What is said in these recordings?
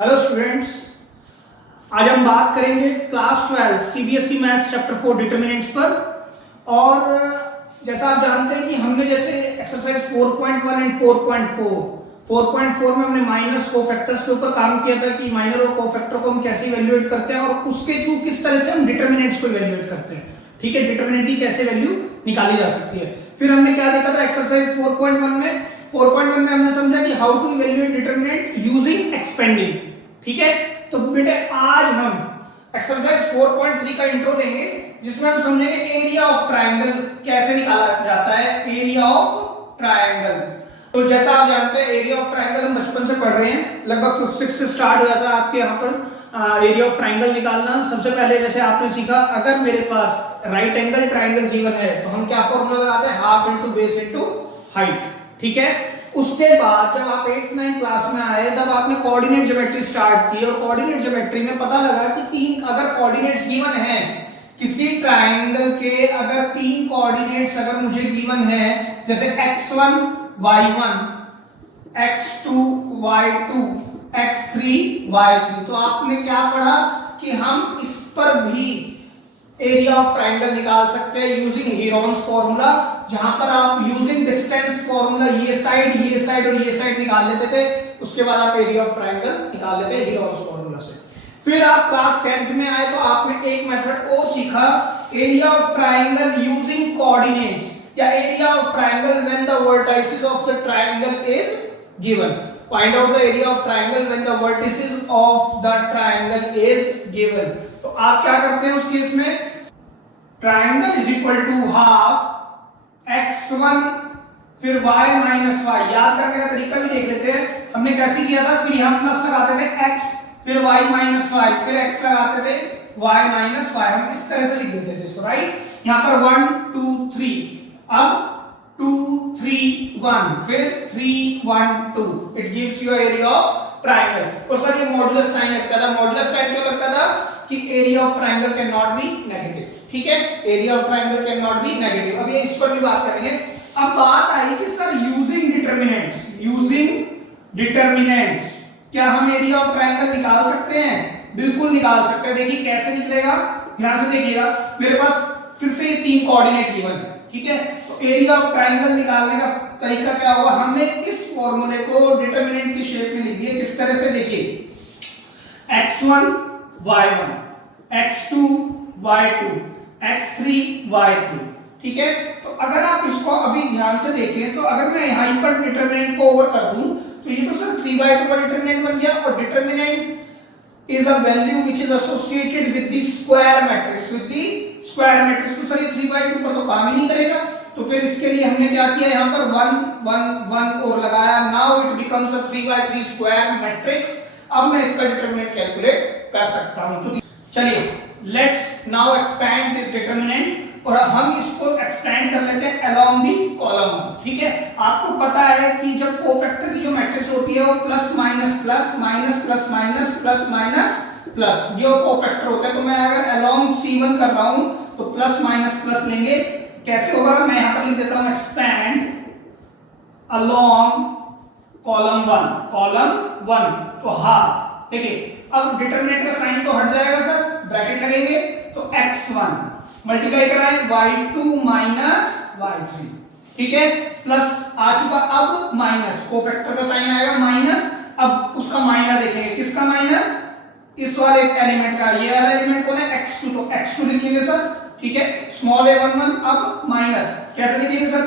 Hello students, आज हम बात करेंगे class 12 CBSE maths chapter 4 determinants पर। और जैसा आप जानते हैं कि हमने जैसे एक्सरसाइज 4.1 एंड 4.4 में हमने माइनर्स कोफैक्टर्स के ऊपर काम किया था कि माइनर और कोफैक्टर को हम कैसे इवैल्यूएट करते हैं और उसके थ्रू किस तरह से हम डिटरमिनेंट्स को इवैल्यूएट करते हैं। ठीक है, डिटरमिनेंट की कैसे वैल्यू निकाली जा सकती है। फिर हमने क्या देखा था एक्सरसाइज 4.1 में हमने समझा कि how to evaluate determinant using expanding. ठीक है, तो बेटे आज हम एक्सरसाइज 4.3 का इंट्रो देंगे जिसमें हम समझेंगे एरिया ऑफ ट्रायंगल कैसे निकाला जाता है। एरिया ऑफ ट्रायंगल, तो जैसा आप जानते हैं एरिया ऑफ ट्रायंगल हम बचपन से पढ़ रहे हैं, लगभग 5th से स्टार्ट हो जाता है आपके यहाँ पर एरिया ऑफ ट्रायंगल निकालना। सबसे पहले जैसे आपने सीखा, अगर मेरे पास राइट एंगल ट्रायंगल गिवन है तो हम क्या फॉर्मूला लगाते हैं, half into base into height. ठीक है, उसके बाद जब आप 8th 9th क्लास में आए तब आपने कोऑर्डिनेट ज्योमेट्री स्टार्ट की और कोऑर्डिनेट ज्योमेट्री में पता लगा कि तीन अगर कोऑर्डिनेट्स गिवन है किसी ट्रायंगल के, अगर तीन कोऑर्डिनेट्स अगर मुझे गिवन है जैसे x1 y1 x2 y2 x3 y3, तो आपने क्या पढ़ा कि हम इस पर भी एरिया ऑफ ट्रायंगल निकाल सकते हैं यूजिंग हीरोन्स फॉर्मूला, जहां पर आप यूजिंग डिस्टेंस फॉर्मूला ये साइड और ये साइड निकाल लेते थे। उसके बाद आप एरिया ऑफ ट्रायंगल निकाल लेते हीरोन्स फॉर्मूला से। फिर आप क्लास 10th में आए तो आपने एक मेथड और सीखा, area of triangle using coordinates या area of triangle when the vertices of the triangle is given. Find out the area of triangle when the vertices of the triangle is given. तो आप क्या करते हैं उस case में, triangle is equal to half x1 फिर y minus y। याद करने का तरीका भी देख लेते हैं, हमने कैसे किया था। फिर यहां प्लस लगाते थे x फिर y माइनस y फिर x लगाते थे y माइनस y। हम इस तरह से लिख देते थे इसको, राइट। यहां पर 1 2 3, अब 2 3 1 फिर 3 1 2, it gives you area of triangle. और सर ये मॉडुलस साइन लगता था, मॉडुलस साइन क्यों लगता था कि area of triangle can not be negative. ठीक है, area of triangle can not be negative. अब ये इस पर भी बात करेंगे। अब बात आई कि सर यूजिंग डिटरमिनेंट्स क्या हम एरिया ऑफ ट्रायंगल निकाल सकते हैं? बिल्कुल निकाल सकते हैं। देखिए कैसे निकलेगा, ध्यान से देखिएगा। मेरे पास फिर से तीन कोऑर्डिनेट गिवन है, ठीक है। तो एरिया ऑफ ट्रायंगल निकालने का तरीका क्या होगा, हमने इस फॉर्मूले को डिटरमिनेंट की शेप में लिख दिया। किस तरह से, देखिए x1 y1 x2 y2 x3 y3। ठीक है, तो अगर आप इसको अभी ध्यान से देखें तो अगर मैं यहां पर डिटरमिनेंट को ओवर कर दूं तो ये तो सर 3/2 का डिटरमिनेंट बन गया। और determinant is a value which is associated with the square matrix, तो सर ये 3/2 पर तो काम ही नहीं करेगा। तो फिर इसके लिए हमने क्या किया, यहां पर 1 1 1 और लगाया। Now it becomes a 3/3 square matrix. अब मैं इसका डिटरमिनेंट कैलकुलेट कर सकता हूं। तो चलिए let's now expand this determinant और हम इसको एक्सपेंड कर लेते हैं अलोंग दी कॉलम। ठीक है, आपको पता है कि जब कोफैक्टर की जो मैट्रिक्स होती है वो plus minus plus minus plus minus plus minus plus, ये कोफैक्टर होता है। तो मैं अगर अलोंग C1 कर रहा हूं तो प्लस माइनस प्लस लेंगे। कैसे होगा, मैं यहां पर लिख देता हूं एक्सपेंड अलोंग कॉलम 1 तो हाफ। देखिए अब डिटरमिनेंट का साइन तो हट जाएगा सर, ब्रैकेट लगेंगे तो x1 मल्टीप्लाई कराएं y2 माइनस y3। ठीक है, प्लस आ चुका, अब माइनस, कोफैक्टर का साइन आएगा माइनस। अब उसका माइनर देखेंगे, किसका माइनर, इस वाले एलिमेंट का। ये वाला एलिमेंट कौन है, x2, तो x2 लिखेंगे सर। ठीक है, स्मॉल a11, अब माइनर कैसे लिखेंगे सर,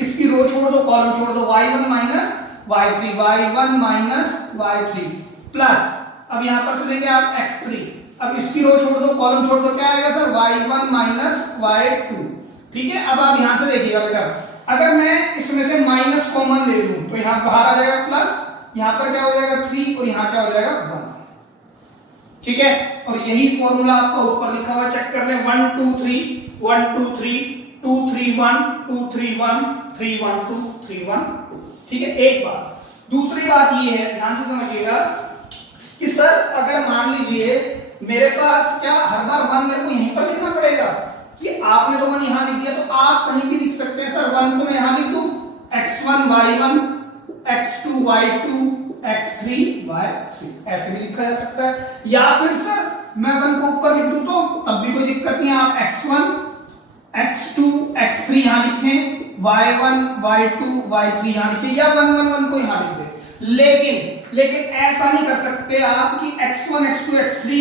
इसकी रो छोड़ दो कॉलम छोड़ दो, y1 minus y3 y1 minus y3 plus, अब यहां पर से लेंगे आप x3, अब इसकी रो छोड़ दो कॉलम छोड़ दो, क्या आएगा सर y1 माइनस y2। ठीक है, अब आप यहां से देखिएगा बेटा, अगर मैं इसमें से माइनस कॉमन ले लूं तो यहां बाहर आ जाएगा प्लस, यहां पर क्या हो जाएगा 3 और यहां क्या हो जाएगा 1। ठीक है, और यही फॉर्मूला आपका ऊपर लिखा हुआ, चेक कर ले, 1 2 3 1 2 3 2 3 1 2 3 1 3 1 2 3 1 2। ठीक है, एक बात। दूसरी बात ये है, ध्यान से समझिएगा कि सर अगर मान लीजिए मेरे पास क्या हर बार 1 मेरे को यहीं पर लिखना पड़ेगा कि आपने तो 1 यहां लिख दिया, तो आप कहीं भी लिख सकते हैं। सर 1 को मैं यहां लिख दूं, x1 y1 x2 y2 x3/3 ऐसे भी लिखा जा सकता है। या फिर सर मैं 1 को ऊपर लिख दूं तो तब भी कोई दिक्कत नहीं है, आप x1 x2 x3 यहां लिखें, y1 y2 y3 यहां लिखें, या 1 1 1 को यहां लिख दें। लेकिन ऐसा नहीं कर सकते आप कि x1 x2 x3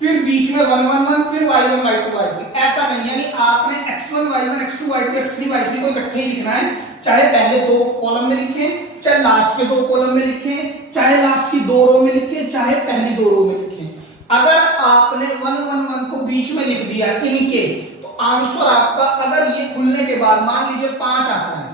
फिर बीच में 1 1 1 फिर y1 y2 y3, ऐसा नहीं। यानी आपने x1 y1 x2 y2 x3 y3 को इकट्ठे ही लिखना है, चाहे पहले दो कॉलम में लिखें, चाहे लास्ट के दो कॉलम में लिखें, चाहे लास्ट की दो रो में लिखें, चाहे पहली दो रो में लिखें। अगर आपने 1 1 1 को बीच में लिख दिया इनके, तो आंसर आपका अगर ये खुलने के बाद मान लीजिए 5 आता है,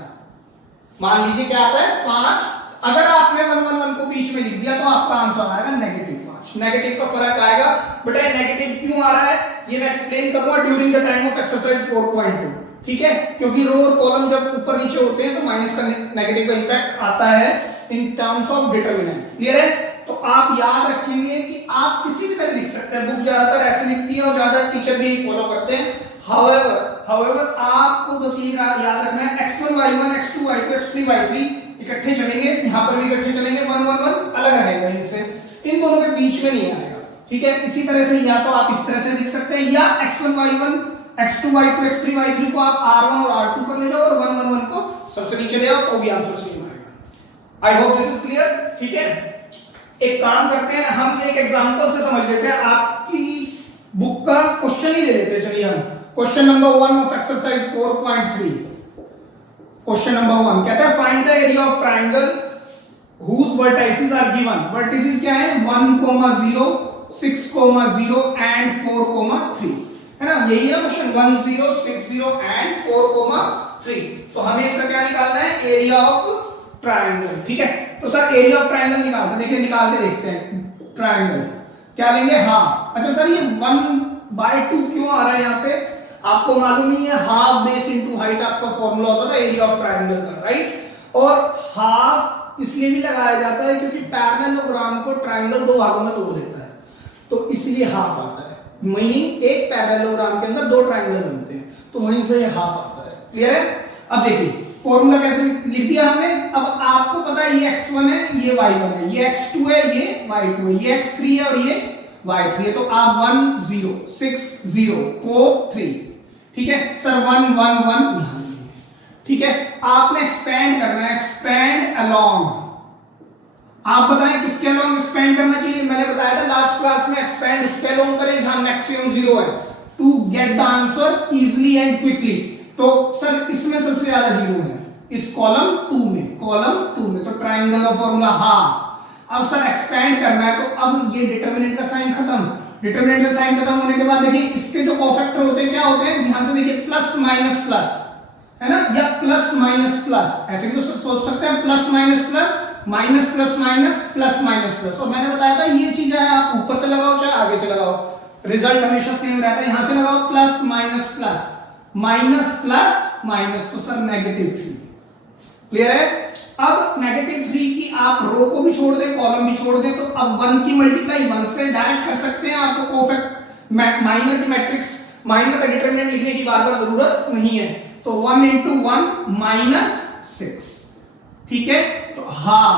मान लीजिए क्या आता है 5, अगर आपने 1 1 1 को बीच में लिख दिया तो आपका आंसर आएगा -5। नेगेटिव का फर्क आएगा। बेटा नेगेटिव क्यों आ रहा है ये मैं एक्सप्लेन करूंगा during the time of exercise 4.2, ठीक है? क्योंकि रो और कॉलम जब ऊपर नीचे होते हैं तो माइनस का नेगेटिव का इंपैक्ट आता है in terms of determinant. Clear है? तो आप याद रखेंगे कि आप किसी भी तरह लिख सकते हैं, बुक ज्यादातर ऐसे लिखती है और ज्यादातर टीचर भी फॉलो करते हैं। हाउएवर आपको बस ये याद रखना है x1 y1 x2 y2 x3 y3 इकट्ठे चलेंगे, यहां पर भी इकट्ठे चलेंगे, 1 1 1 अलग रहेगा इनसे, इन दोनों के बीच में नहीं आएगा, ठीक है? इसी तरह से या तो आप इस तरह से लिख सकते हैं, या x1 y1 x2 y2 x3 y3 को आप r1 और r2 पर ले जाओ और 1 1 1 को सबसे नीचे ले आओ तो भी आंसर सेम आएगा। I hope this is clear, ठीक है? एक काम करते हैं, हम एक एग्जांपल से समझ लेते हैं, आपकी बुक का क्वेश्चन ही ले लेते हैं। चलिए हम question number 1 of exercise 4.3, question number 1 कहता है find the area of triangle whose vertices are given। vertices क्या है 1, 0, 6, 0 and 4, 3, है ना? यही है क्वेश्चन 1 0 6 0 and 4, 3। तो हमें इसका क्या निकालना है एरिया ऑफ ट्रायंगल, ठीक है? तो सर एरिया ऑफ ट्रायंगल निकालते हैं, देखिए निकाल के देखते हैं। ट्रायंगल क्या लेंगे हाफ। अच्छा सर ये 1/2 क्यों आ रहा है यहाँ पे? आपको मालूम नहीं है हाफ बेस इनटू हाइट आपका फॉर्मूला होता था एरिया ऑफ ट्रायंगल का, राइट? और हाफ इसलिए भी लगाया जाता है क्योंकि पैरेललोग्राम को ट्रायंगल दो भागों में तोड़ देता है, तो इसलिए हाफ आता है। मीनिंग एक पैरेललोग्राम के अंदर दो ट्रायंगल बनते हैं, तो वहीं से ये हाफ आता है। क्लियर है? अब देखिए फॉर्मूला कैसे लिख दिया हमने। अब आपको पता है ये x1 है, ये y1 है, ये x2 है, ये y2 है, ये x3 है और ये y3 है। तो आप 1 0 6 0 4 3, ठीक है सर? 1 1 1 यहां, ठीक है? आपने एक्सपेंड करना है, एक्सपेंड अलोंग। आप बताएं किसके अलोंग एक्सपेंड करना चाहिए? मैंने बताया था लास्ट क्लास में एक्सपेंड उसके अलोंग करें जहां मैक्सिमम 0 है, to get the answer easily and quickly. तो सर इसमें सबसे ज्यादा 0 है, इस कॉलम 2 में, तो ट्रायंगल का फॉर्मूला हाफ। अब सर एक्सपेंड करना है, तो अब ये डिटरमिनेंट का साइन खत्म। डिटरमिनेंट का साइन खत्म होने के बाद देखिए इसके जो कोफैक्टर होते हैं क्या होते हैं, ध्यान से देखिए प्लस माइनस प्लस, है ना? या प्लस माइनस प्लस, ऐसे भी तो सोच सकते हैं plus minus plus, minus plus minus, plus minus plus. और मैंने बताया था ये चीज है आप ऊपर से लगाओ चाहे आगे से लगाओ, रिजल्ट हमेशा सेम रहता है। यहां से लगाओ plus minus plus, minus plus minus, तो सर -3। क्लियर है? अब -3 की आप रो को भी छोड़ दें, कॉलम भी छोड़ दें, तो अब 1 की मल्टीप्लाई 1 से डायरेक्ट कर सकते हैं। आपको कोफैक्ट माइनर की मैट्रिक्स, माइनर का डिटरमिनेंट लिखने की बार बार जरूरत नहीं है। तो 1 into 1 -6, ठीक है? तो half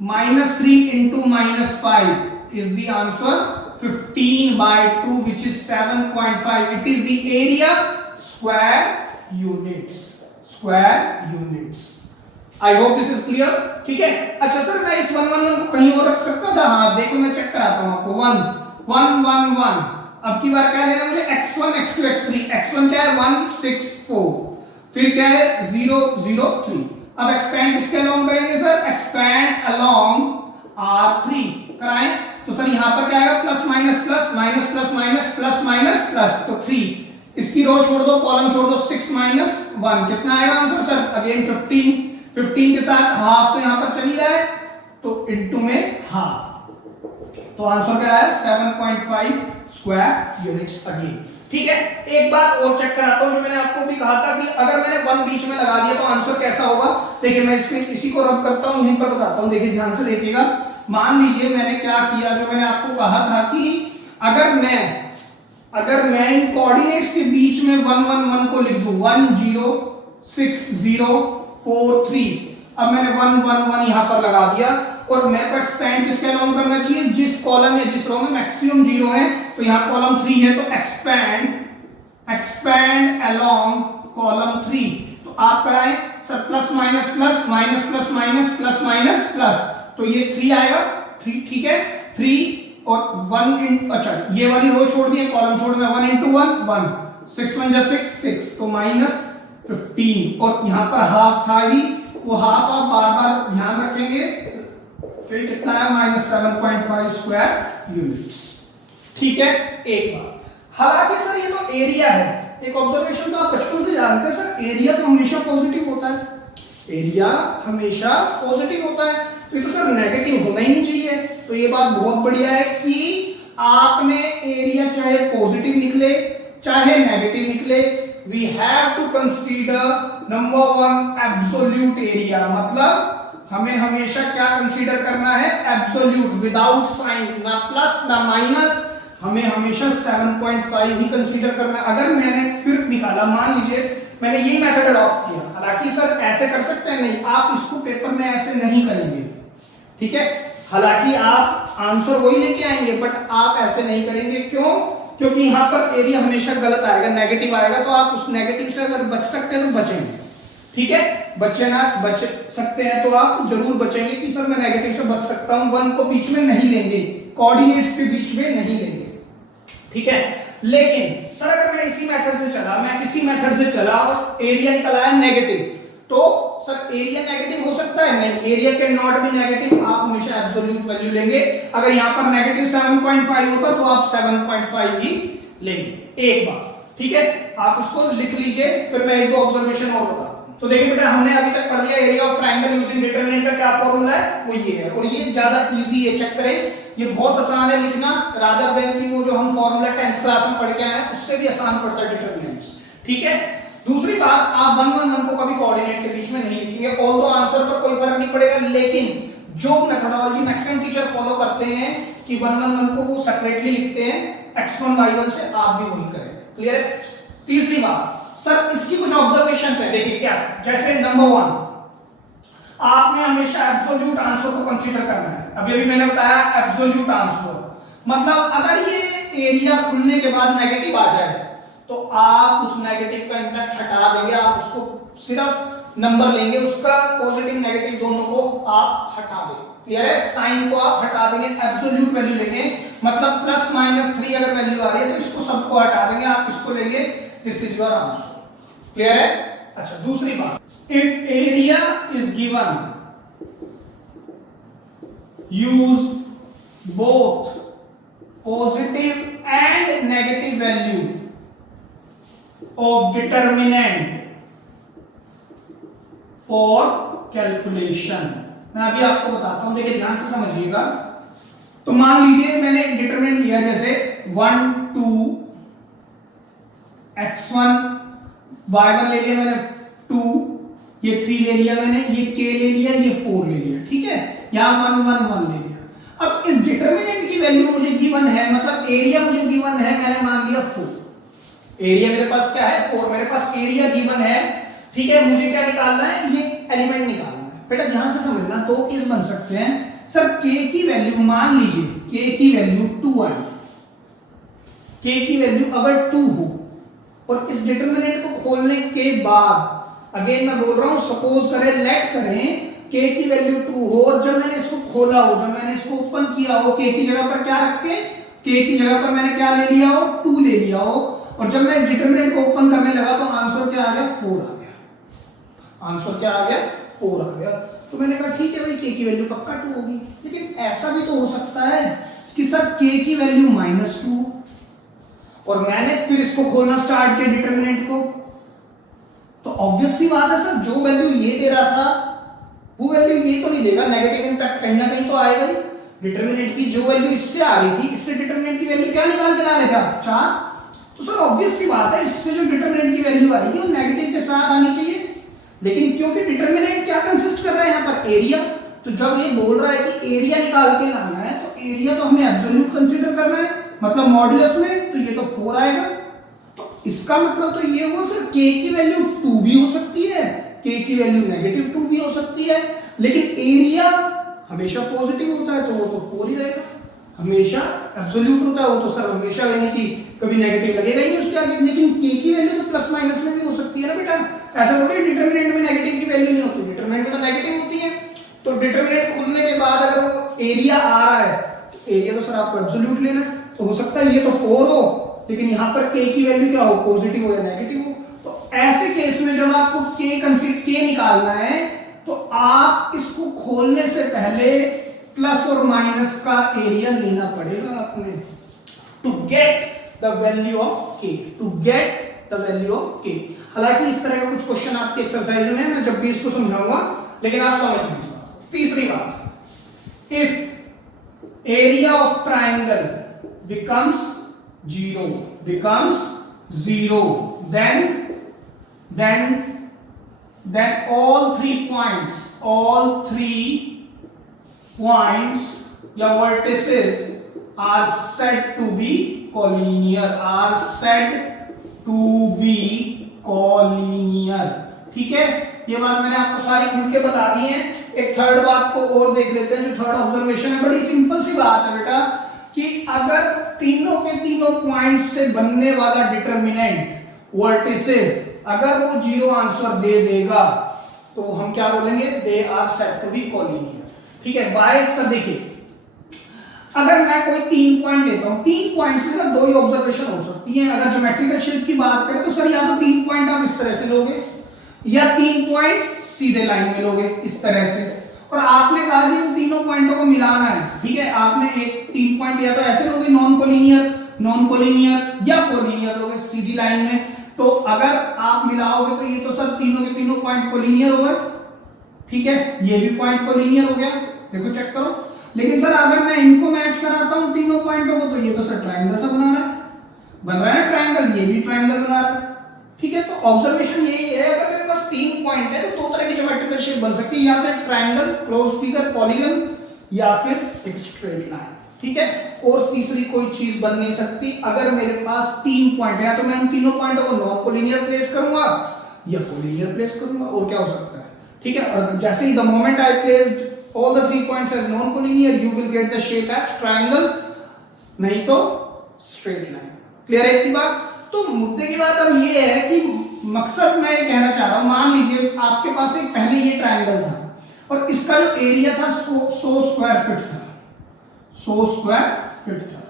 -3 into -5 is the answer 15/2 which is 7.5. It is the area square units. I hope this is clear, ठीक है? अच्छा सर मैं इस 1 1 1 को कहीं और रख सकता था? हाँ देखो मैं चेक कराता हूं आपको। 1 1 1 1, अब की बार क्या लेना मुझे x1 x2 x3। x1 क्या है 1 6 4, फिर क्या है 0 0 3। अब एक्सपेंड किसके अलोंग करेंगे सर? एक्सपेंड अलोंग r3 कराएं, तो सर यहां पर क्या आएगा plus minus plus, minus plus minus, plus minus plus, तो 3। इसकी रो छोड़ दो, कॉलम छोड़ दो, 6 - 1 कितना आएगा आंसर सर? अगेन 15। 15 के साथ हाफ तो यहां पर चल ही रहा है, तो इनटू में हाफ, तो आंसर क्या है 7.5 स्क्वायर यूनिट्स अगेन। ठीक है, एक बात और चेक कराता हूं जो मैंने आपको भी कहा था कि अगर मैंने 1 बीच में लगा दिया तो आंसर कैसा होगा। देखिए मैं इसी को रब करता हूं, यहीं पर बताता हूं, देखिए ध्यान से देखिएगा। मान लीजिए मैंने क्या किया, जो मैंने आपको कहा था कि अगर मैं इन कोऑर्डिनेट्स के बीच में 1 1 1 को लिख दूं, 1 0 6 0 4 3, अब मैंने 1 1 1 यहां पर लगा दिया और मेरे को एक्सपेंड किसके अलोंग करना चाहिए, जिस कॉलम या जिस रो में मैक्सिमम 0 है, तो यहाँ कॉलम 3 है तो एक्सपेंड अलोंग कॉलम 3। तो आप कराएं sir plus minus plus minus plus minus plus minus plus, तो ये 3 आएगा 3, ठीक है 3 और 1 अच्छा ये वाली रो छोड़ दिए, कॉलम छोड़ दिया, 1 into 1 1, 6 1 जा 6 तो -15 और यहाँ पर हाफ था ही, वो हाफ आप बार बार ध्यान रखेंगे तो ये कितना है -7.5 स्क्वायर यूनिट्स, ठीक है। एक बात, हालांकि सर ये तो एरिया है, एक ऑब्जर्वेशन तो आप बचपन से जानते हैं सर, एरिया तो हमेशा पॉजिटिव होता है, एरिया हमेशा पॉजिटिव होता है, तो ये तो सर नेगेटिव होना ही नहीं चाहिए। तो ये बात बहुत बढ़िया है कि आपने एरिया चाहे पॉजिटिव निकले चाहे नेगेटिव निकले, we have to consider number 1 absolute area, मतलब हमें हमेशा क्या कंसीडर करना है, एब्सोल्यूट, विदाउट साइन, ना प्लस ना माइनस, हमें हमेशा 7.5 ही कंसीडर करना है। अगर मैंने फिर निकाला, मान लीजिए मैंने ये मेथड अडॉप्ट किया, हालांकि सर ऐसे कर सकते हैं, नहीं आप इसको पेपर में ऐसे नहीं करेंगे, ठीक है, हालांकि आप आंसर वही लेके आएंगे बट आप ऐसे नहीं करेंगे, क्यों, क्योंकि यहां पर एरिया हमेशा गलत आएगा, नेगेटिव आएगा, तो आप उस नेगेटिव से अगर बच सकते हैं तो बचेंगे, ठीक है, बच सकते हैं तो आप जरूर बचेंगे कि सर मैं नेगेटिव से बच सकता हूं, 1 को बीच में नहीं लेंगे, कोऑर्डिनेट्स के बीच में नहीं लेंगे, ठीक है। लेकिन सर अगर मैं इसी मेथड से चला और एरिया निकला है नेगेटिव, तो सर एरिया नेगेटिव हो सकता है, नहीं, area can not be negative, आप हमेशा एब्सोल्यूट वैल्यू लेंगे। अगर यहां पर नेगेटिव 7.5 होता तो आप 7.5 ही लेंगे। एक बात, ठीक है, आप इसको लिख लीजिए, फिर मैं एक दो ऑब्जर्वेशन और बताता हूं। तो देखिए बेटा, हमने अभी तक पढ़ लिया area of triangle using determinant का क्या फॉर्मूला है, वो ये है, और ये ज्यादा इजी है, चेक करें, ये बहुत आसान है लिखना, रादर देन कि वो जो हम फॉर्मूला 10th क्लास में पढ़ के आए हैं उससे भी आसान पड़ता है डिटरमिनेंट्स, ठीक है। दूसरी बात, आप 1 1 1 को कभी कोऑर्डिनेट के बीच में नहीं लिखेंगे, ऑल्दो आंसर पर कोई फर्क नहीं पड़ेगा, लेकिन जो मेथोडोलॉजी मैक्सिमम टीचर फॉलो करते हैं कि 1 1 1 को वो सेपरेटली लिखते हैं x1 y1 से, आप भी वही करें, क्लियर है। तीसरी बात सर, इसकी कुछ ऑब्जर्वेशन है, देखिए क्या, जैसे नंबर 1 आपने हमेशा एब्सोल्यूट आंसर को कंसीडर करना है, अभी मैंने बताया एब्सोल्यूट आंसर, मतलब अगर ये एरिया खुलने के बाद नेगेटिव आ जाए तो आप उस नेगेटिव का इंपैक्ट हटा देंगे, आप उसको सिर्फ नंबर लेंगे, उसका पॉजिटिव नेगेटिव दोनों को आप हटा देंगे, क्लियर है, साइन को आप हटा देंगे, एब्सोल्यूट वैल्यू लेंगे, मतलब प्लस माइनस 3 अगर वैल्यू आ रही है तो इसको सबको हटा देंगे, आप इसको लेंगे, this is your answer, clear है। अच्छा, दूसरी बात, if area is given use both positive and negative value of determinant for calculation. मैं अभी आपको बताता हूं, देखिए ध्यान से समझिएगा। तो मान लीजिए मैंने डिटरमिनेंट लिया जैसे 1 2 x1 y1 ले लिया मैंने 2, ये 3 ले लिया मैंने, ये k ले लिया, ये 4 ले लिया, ठीक है, यहां 1 1 1 ले लिया। अब इस डिटरमिनेंट की वैल्यू मुझे गिवन है, मतलब एरिया मुझे गिवन है, मैंने मान लिया 4, एरिया मेरे पास क्या है 4, मेरे पास एरिया गिवन है, ठीक है, मुझे क्या निकालना है, ये एलिमेंट निकालना है। बेटा ध्यान से समझना, दो केस बन सकते हैं सर, k की वैल्यू मान लीजिए k की वैल्यू 2 आई, k की वैल्यू अगर 2 हो और इस डिटरमिनेंट को खोलने के बाद, अगेन मैं बोल रहा हूं, सपोज करें, लेट करें k की वैल्यू 2 हो और जब मैंने इसको खोला हो, जब मैंने इसको ओपन किया हो, k की जगह पर क्या रख के, k की जगह पर मैंने क्या ले लिया हो, 2 ले लिया हो, और जब मैं इस डिटरमिनेंट को ओपन करने लगा तो आंसर क्या आ गया, 4 आ गया, आंसर क्या आ गया, 4 आ गया। तो मैंने कहा ठीक है भाई, k की वैल्यू पक्का 2 होगी, लेकिन ऐसा भी तो हो सकता है कि सर k की वैल्यू -2 और मैंने फिर इसको खोलना स्टार्ट किया डिटरमिनेंट को, तो ऑब्वियस सी बात है सर, जो वैल्यू ये दे रहा था वो वैल्यू ये तो नहीं देगा, नेगेटिव इंपैक्ट कहीं ना कहीं तो आएगा ही। डिटरमिनेंट की जो वैल्यू इससे आ रही थी, इससे डिटरमिनेंट की वैल्यू क्या निकाल के लाने था, 4, तो सर ऑब्वियस सी बात है, इससे जो डिटरमिनेंट की वैल्यू आएगी वो नेगेटिव के साथ आनी चाहिए, लेकिन क्योंकि डिटरमिनेंट क्या कंसिस्ट कर रहा है यहाँ पर, एरिया, तो जब ये बोल रहा है कि एरिया निकाल के लाना है तो एरिया तो हमें एब्सोल्यूट कंसीडर करना है, मतलब मॉड्यूलस में, तो ये तो 4 आएगा, तो इसका मतलब तो ये हुआ सर k की वैल्यू 2 भी हो सकती है, k की वैल्यू -2 भी हो सकती है, लेकिन एरिया हमेशा पॉजिटिव होता है तो वो तो 4 ही रहेगा। हमेशा एब्सोल्यूट होता है वो तो सर हमेशा यानी कि कभी नेगेटिव लगेगा ही नहीं उसके आगे। लेकिन के की वैल्यू तो प्लस माइनस में भी हो सकती है ना बेटा, ऐसा थोड़ी है डिटरमिनेंट में नेगेटिव की वैल्यू नहीं होती, डिटरमिनेंट में तो नेगेटिव होती है। तो डिटरमिनेंट खुलने के बाद अगर वो एरिया आ रहा है तो एरिया तो सर आपको एब्सोल्यूट लेना है, तो हो सकता है ये तो 4 हो लेकिन यहाँ पर के की वैल्यू क्या हो, पॉजिटिव हो या नेगेटिव हो। तो ऐसे केस में जब आपको के निकालना है तो आप इसको खोलने से पहले प्लस और माइनस का एरिया लेना पड़ेगा आपने, to get the value of K, to get the value of K. हालांकि इस तरह का कुछ क्वेश्चन आपकी एक्सरसाइज में मैं जब भी इसको समझाऊंगा लेकिन आप समझ लीजिए। तीसरी बात, if area of triangle becomes zero then all three points या vertices are said to be collinear, ठीक है। ये बात मैंने आपको सारी खुल के बता दी है। एक थर्ड बात को और देख लेते हैं, जो थर्ड ऑब्जर्वेशन है, बड़ी सिंपल सी बात है बेटा कि अगर तीनों के तीनों पॉइंट से बनने वाला डिटरमिनेंट वर्टिसेस अगर वो 0 आंसर दे देगा तो हम क्या बोलेंगे, they are said to be collinear, ठीक है। बाय सर देखिए, अगर मैं कोई 3 पॉइंट लेता हूं, 3 पॉइंट से दो ही ऑब्जर्वेशन हो सकती है। अगर ज्योमेट्रिकल शेप की बात करें तो सर या तो 3 पॉइंट आप इस तरह से लोगे या 3 पॉइंट सीधे लाइन में लोगे इस तरह से। और आपने कहा जी इन तीनों पॉइंटों को मिलाना है, ठीक है। आपने एक 3 पॉइंट या तो ऐसे लोगे नॉन कोलिनियर या कोलिनियर लोगे सीधी लाइन में। तो अगर आप मिलाओगे तो ये तो सर तीनों के तीनों पॉइंट कोलिनियर हो गए, ठीक है। ये भी पॉइंट कोलिनियर हो गया, देखो चेक करो। लेकिन सर अगर मैं इनको मैच कराता हूं तीनों पॉइंटों को तो ये तो सर ट्रायंगल सा बन रहा है ट्रायंगल, ये भी ट्रायंगल बना रहा है, ठीक है। तो ऑब्जर्वेशन यही है, अगर मेरे पास 3 पॉइंट है तो 2 तरह की ज्योमेट्रिकल शेप बन सकती है, या फिर ट्रायंगल, क्लोज फिगर, पॉलीगन, या फिर एक स्ट्रेट लाइन, ठीक है। और तीसरी कोई चीज बन नहीं सकती। अगर मेरे पास 3 पॉइंट है या तो मैं इन तीनों पॉइंटों को नॉन कोलिनियर प्लेस करूंगा या कोलिनियर प्लेस करूंगा, और क्या हो सकता है, ठीक है। और जैसे ही the moment I placed all the 3 points as non collinear you will get the shape as triangle, नहीं तो straight line। क्लियर है इतनी बात। तो मुद्दे की बात अब ये है कि मकसद मैं ये कहना चाह रहा हूं, मान लीजिए आपके पास एक पहले ये ट्रायंगल था और इसका जो एरिया था 100 स्क्वायर फीट था, 100 स्क्वायर फीट था,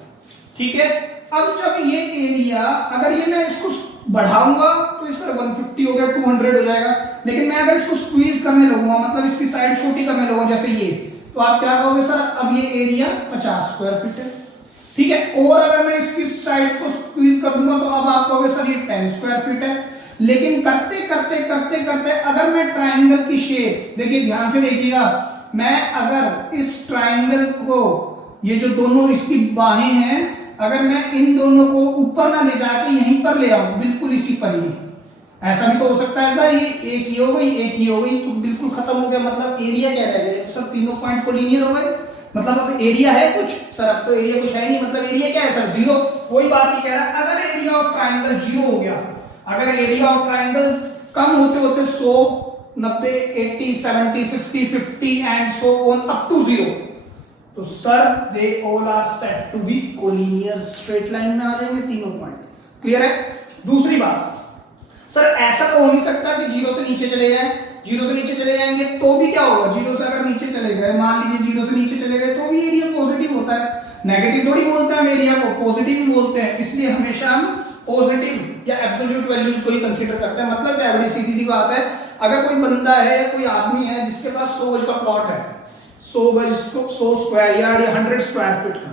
ठीक है। अब जब ये एरिया अगर ये मैं इसको बढ़ाऊंगा तो इस तरह 150 हो गया, 200 हो जाएगा। लेकिन मैं अगर इसको स्क्वीज करने लगूंगा, मतलब इसकी साइड छोटी करने लगूंगा जैसे ये, तो आप क्या कहोगे सर, अब ये एरिया 50 स्क्वायर फीट है, ठीक है। और अगर मैं इसकी साइड को स्क्वीज कर दूंगा तो अब आप कहोगे सर ये 10 स्क्वायर फीट है। लेकिन करते करते अगर मैं ट्राइंगल की शेप, देखिए ध्यान से देखिएगा, मैं अगर इस ट्राइंगल को, ये जो दोनों इसकी बाहें हैं, अगर मैं इन दोनों को ऊपर ना ले जाके यहीं पर ले आऊं, बिल्कुल इसी पर ही, ऐसा भी तो हो सकता है सर, ये एक ही हो गई तो बिल्कुल खत्म हो गया, मतलब एरिया क्या रह गया सर, तीनों पॉइंट कोलिनियर हो गए, मतलब अब एरिया है कुछ सर, अब तो एरिया कुछ है नहीं, मतलब एरिया क्या है सर, 0। कोई बात नहीं कह रहा, अगर एरिया ऑफ ट्राइंगल 0 हो गया, अगर एरिया ऑफ ट्राइंगल कम होते होते 100, 90, 80, 70, 60, 50 and so on up to 0, तो sir they all are said to be collinear, straight line में आ जाएंगे तीनों पॉइंट। क्लियर है। दूसरी बात, सर ऐसा तो हो नहीं सकता कि 0 से नीचे चले जाएं, 0 से नीचे चले जाएंगे तो भी क्या होगा, 0 से अगर नीचे चले गए, मान लीजिए 0 से नीचे चले गए तो भी एरिया पॉजिटिव होता है, नेगेटिव थोड़ी बोलते हैं हम एरिया को, पॉजिटिव ही बोलते हैं। इसलिए हमेशा हम पॉजिटिव या एब्सोल्यूट वैल्यूज को ही कंसीडर करते हैं। मतलब क्या, बड़ी सीधी सी बात है, अगर कोई बंदा है या कोई आदमी है जिसके पास 100 गज का प्लॉट है, 100 गज 100 स्क्वायर यार्ड या 100 स्क्वायर फीट का,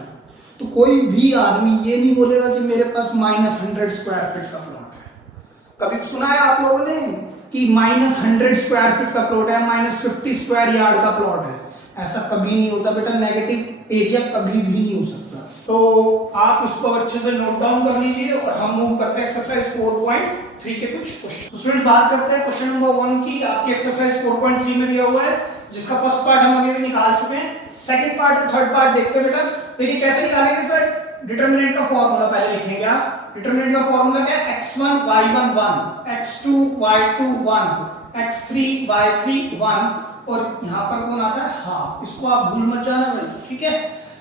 तो कोई भी आदमी ये नहीं बोलेगा कि मेरे पास -100 स्क्वायर फीट का प्लॉट है। कभी सुना है आप लोगों ने कि -100 स्क्वायर फीट का प्लॉट है, -50 स्क्वायर यार्ड का प्लॉट है? ऐसा कभी नहीं होता बेटा, नेगेटिव एरिया कभी भी नहीं हो सकता। तो आप इसको अच्छे से नोट डाउन कर लीजिए और हम मूव करते हैं एक्सरसाइज 4.3 के कुछ क्वेश्चन। तो स्टूडेंट्स बात करते हैं क्वेश्चन नंबर 1 की, आपकी एक्सरसाइज 4.3 में दिया हुआ है, जिसका फर्स्ट पार्ट हम अभी निकाल चुके हैं। सेकंड पार्ट और थर्ड पार्ट देखते हैं बेटा। देखिए कैसे निकालेंगे सर, डिटरमिनेंट का फॉर्मूला पहले लिखेंगे आप। डिटरमिनेंट का फॉर्मूला क्या है, x1 y1 1, x2 y2 1, x3 y3 1, और यहाँ पर कौन आता है हाफ, इसको आप भूल मत जाना भाई, ठीक है।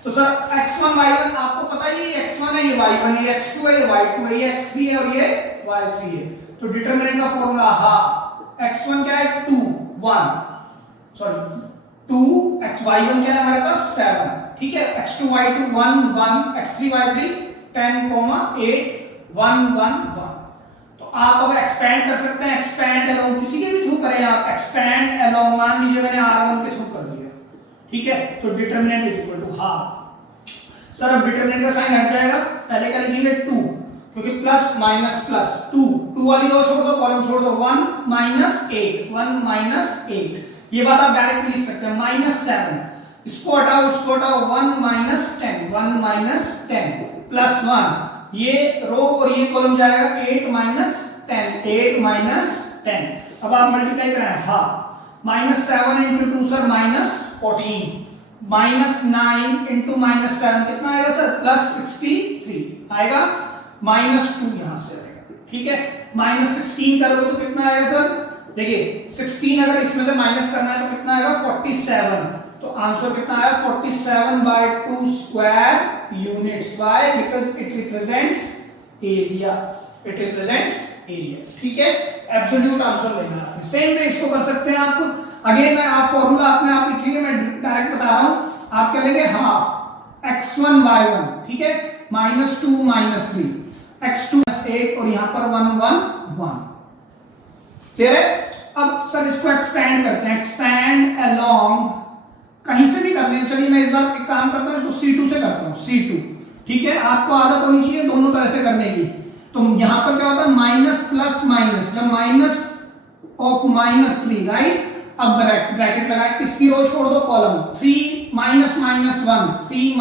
तो सर x1 y1 आपको पता ही है, x1 है ये y1 है, ये x2 है ये y2 है, ये x3 है और ये y3 है। तो डिटरमिनेंट का फॉर्मूला हाफ, x1 क्या है 2 1 सॉरी 2 y1 क्या है हमारे पास 7, ठीक है। x2 y2 1 1 x3 y3 10 8 1 1 1। तो आप अब एक्सपेंड कर सकते हैं, एक्सपेंड अलोंग किसी के भी थ्रू करें आप, एक्सपेंड अलोंग मान लीजिए मैंने r1 के थ्रू कर दिया, ठीक है। तो determinant is equal to half. Sir अब डिटरमिनेंट का साइन हट जाएगा, पहले क्या लिखेंगे 2, क्योंकि प्लस माइनस प्लस 2 वाली रो छोड़ दो, कॉलम छोड़ दो, 1 - 8 ये बात आप डायरेक्ट भी लिख सकते हैं, -7 इसको हटाओ 1 - 10 प्लस 1 ये रो और ये कॉलम जाएगा 8 - 10। अब आप मल्टीप्लाई करें हाफ, -7 × 2 सर -14, -9 × -7 कितना आएगा सर +63 आएगा, -2 यहां से आएगा, ठीक है। -16 करोगे तो कितना आएगा सर, देखिए 16 अगर इसमें से माइनस करना है तो कितना आएगा 47, तो आंसर कितना आया 47/2 square units. Why? Because it represents area, ठीक है। एब्सोल्यूट आंसर लेना है। सेम वे इसको कर सकते हैं आप, अगेन मैं आप फॉर्मूला अपने आप लिखिए, मैं डायरेक्ट बता रहा हूं, आप क्या लेंगे हाफ x1 y1, ठीक है, -2 - 3 x2 8 और यहां पर 1 1 1, क्लियर है। अब सर इसको एक्सपेंड करते हैं, एक्सपेंड अलोंग कहीं से भी कर लें, चलिए मैं इस बार एक काम करता हूं, इसको C2 से करता हूं, C2, ठीक है। आपको आदत होनी चाहिए दोनों तरह से करने की। तो यहां पर क्या होता है माइनस प्लस माइनस, जब माइनस ऑफ -3, राइट। अब ब्रैकेट लगाए, इसकी रो छोड़ दो कॉलम, 3 - -1 3 -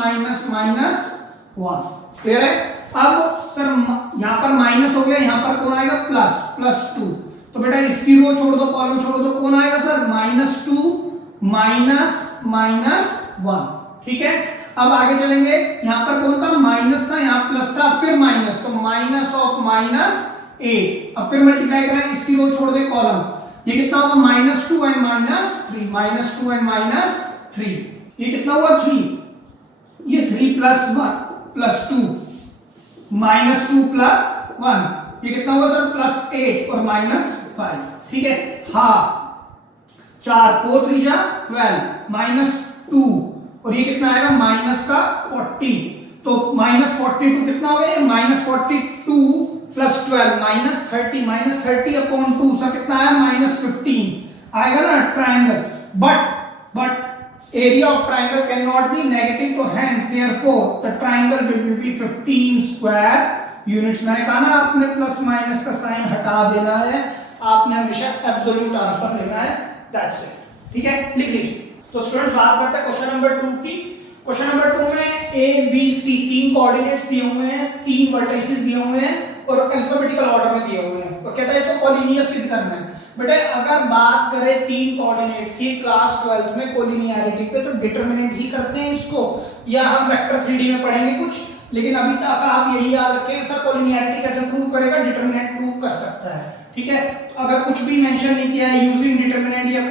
-1, क्लियर है। अब सर यहां पर माइनस हो गया, यहां पर कौन आएगा +2, तो बेटा इसकी रो छोड़ दो कॉलम छोड़ दो, कौन आएगा सर -2 -1, ठीक है। अब आगे चलेंगे, यहां पर कौन था माइनस था, यहां प्लस था, फिर माइनस, तो माइनस ऑफ -8, अब फिर मल्टीप्लाई करें, इसकी रो छोड़ दे कॉलम, ये कितना होगा -2 एंड -3 -2 एंड -3, ये कितना हुआ 3, ये 3 + 1 + 2 -2 + 1, ये कितना हुआ सर +8 और -5, ठीक है। हाफ 4 4 3 12 -2 और ये कितना आएगा -40, तो -42 कितना हो गया, -42 + 12 -30 अपॉन 2 सर कितना आया -15 आएगा ना triangle, but area of triangle can not be negative, तो hence therefore the triangle will be 15 square units. मैंने कहा ना आपने प्लस माइनस का साइन हटा देना है, आपने हमेशा एब्सोल्यूट आंसर लेना है, दैट्स इट, ठीक है। लिख लीजिए। तो स्टूडेंट्स बात करते हैं क्वेश्चन नंबर 2 की। क्वेश्चन नंबर 2 में ए बी सी 3 कोऑर्डिनेट्स दिए हुए हैं, 3 वर्टिसेस दिए हुए हैं और अल्फाबेटिकल ऑर्डर में दिए हुए हैं, और कहता है इसको कोलिनियर सिद्ध करना है। बेटा अगर बात करें 3 कोऑर्डिनेट की क्लास 12th में कोलिनियरिटी पे, तो डिटरमिनेंट ही करते हैं इसको, या हम वेक्टर 3D में पढ़ेंगे कुछ, लेकिन अभी तक आप यही याद रखें सर कोलिनियरिटी कैसे प्रूव करेगा, डिटरमिनेंट प्रूव कर सकता है, ठीक है। तो अगर कुछ भी मेंशन नहीं किया है यूजिंग डिटरमिनेंट या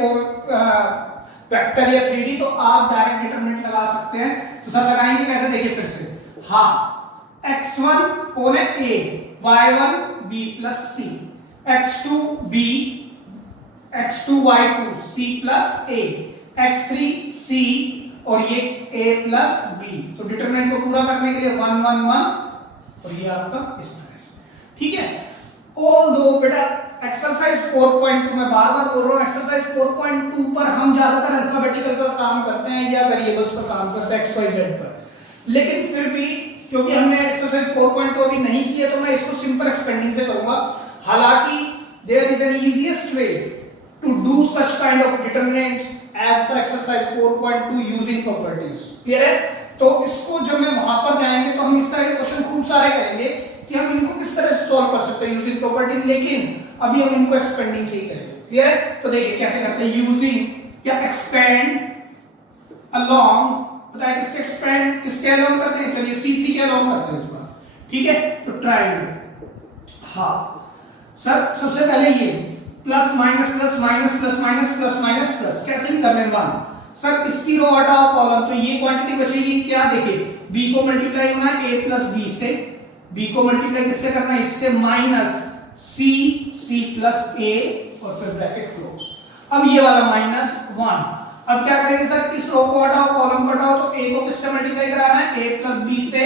वेक्टर या 3D, तो आप डायरेक्ट डिटरमिनेंट लगा सकते हैं। तो सर लगाएंगे कैसे, देखिए फिर से, हाफ x1 कौन है a, y1 b + c, x2 b, x2 y2 c + a, x3 c और ये a + b। तो डिटरमिनेंट को पूरा करने के लिए 1 1 1 और ये आपका इस तरह से, ठीक है। ऑल्दो बेटा एक्सरसाइज 4.2 में बार-बार बोल रहा हूं, एक्सरसाइज 4.2 पर हम ज्यादातर अल्फाबेटिकल पर काम करते हैं या वेरिएबल्स पर काम करते हैं x y z पर, लेकिन फिर भी क्योंकि हमने एक्सरसाइज 4.2 अभी नहीं की है, तो मैं इसको सिंपल एक्सपेंडिंग से करूंगा। हालांकि there is an easiest way to do such kind of determinants as पर एक्सरसाइज 4.2 यूजिंग प्रॉपर्टीज, क्लियर है। तो इसको जब मैं वहां पर जाएंगे तो हम इस तरह के क्वेश्चन खूब सारे करेंगे कि हम इनको किस तरह से सॉल्व कर सकते हैं यूजिंग प्रॉपर्टी, लेकिन अभी हम इनको एक्सपेंडिंग से ही करेंगे, क्लियर है। तो देखिए कैसे करते हैं, यूजिंग या एक्सपेंड अलोंग, पता है किसके एक्सपेंड किसके अलोंग करते हैं, चलिए C3 के अलोंग करते हैं इस बार, ठीक है। तो ट्रायंगल हाफ, सर सबसे पहले ये plus minus plus minus plus minus plus minus plus, कैसे भी कर लें 1। सर इसकी रो हटाओ कॉलम, तो ये क्वांटिटी बचेगी क्या, देखिए b को मल्टीप्लाई होना है a प्लस b से, b को मल्टीप्लाई किससे करना है, इससे, माइनस c प्लस a और फिर ब्रैकेट क्लोज। अब ये वाला -1, अब क्या करेंगे सर, इस रो को हटाओ कॉलम को हटाओ, तो a को किससे मल्टीप्लाई कराना है, a प्लस b से,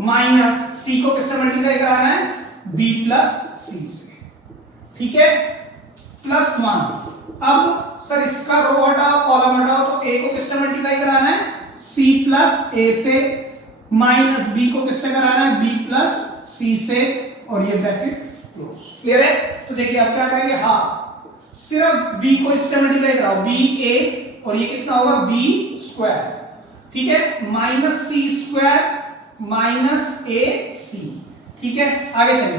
माइनस c को किससे मल्टीप्लाई कराना है, b प्लस c से, ठीक है, +1। अब सर इसका रो हटाओ कॉलम हटाओ, तो a को किससे मल्टीप्लाई कराना है, c प्लस a से, माइनस b को किससे कराना है, b प्लस c से, और ये ब्रैकेट क्लोज। क्लियर है? तो देखिए अब क्या करेंगे, हाफ, सिर्फ b को इससे मल्टीप्लाई कराओ, b a, और ये कितना होगा, b स्क्वायर, ठीक है, minus c square minus a c, ठीक है। आगे चलिए,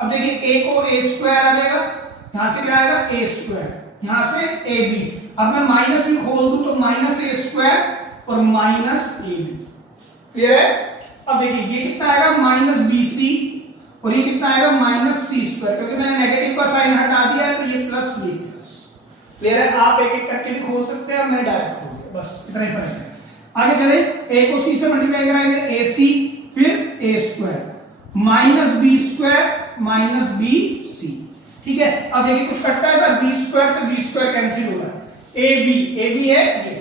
अब देखिए a को a स्क्वायर आ जाएगा, यहां से क्या आएगा, a स्क्वायर, यहां से ab, अब मैं माइनस भी खोल दूं तो माइनस a स्क्वायर और माइनस ab। क्लियर है? अब देखिए ये कितना आएगा, माइनस bc, और ये कितना आएगा, माइनस c स्क्वायर, क्योंकि मैंने नेगेटिव का साइन हटा दिया है तो ये प्लस ये प्लस। क्लियर है? आप एक एक करके भी खोल सकते हैं और मैंने डायरेक्ट खोल दिया, बस इतना ही फर्क है। आगे चले, a को c से मल्टीप्लाई कराएंगे, ac, फिर a square minus b square minus bc, ठीक है। अब देखिए कुछ कटता है सर, b स्क्वायर से b स्क्वायर कैंसिल हो रहा है, ab है ये,